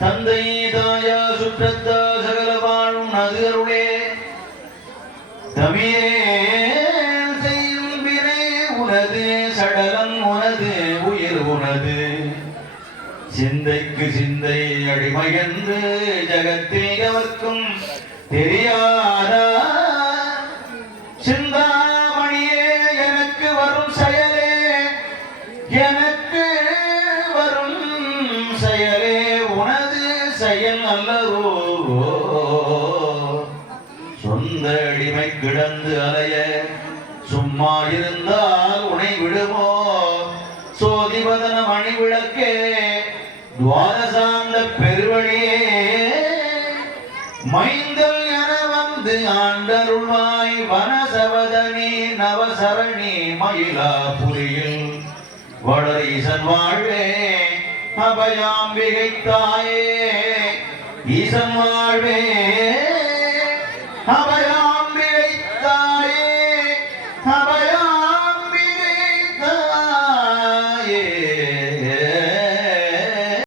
தந்தை தாயா சுற்றத்தா சகல வாழும் நகருளே தமிழ் செய்யும் வினை உனது சடலம் உனது உயிர் உனது சிந்தைக்கு சிந்தை அடிமை என்று ஜகத்தில் எவர்க்கும் தெரியாதா சிந்தாமணியே எனக்கு வரும் செயலே எனக்கு வரும் செயலே உனது செயல் அல்லவோ சொந்த அடிமை கிடந்து அலைய சும்மா இருந்தால் உனை விடுமோ சோதிவதன மணி விளக்கே துவாரசாந்த பெருவழியே மைந்தல் என வந்து ஆண்டருள்வாய் வனசவதனி நவசரணி மயிலாபுரியில் வளரீசன் வாழ்வே அபயாம்பிகை தாயே ஈசன் வாழ்வே அபய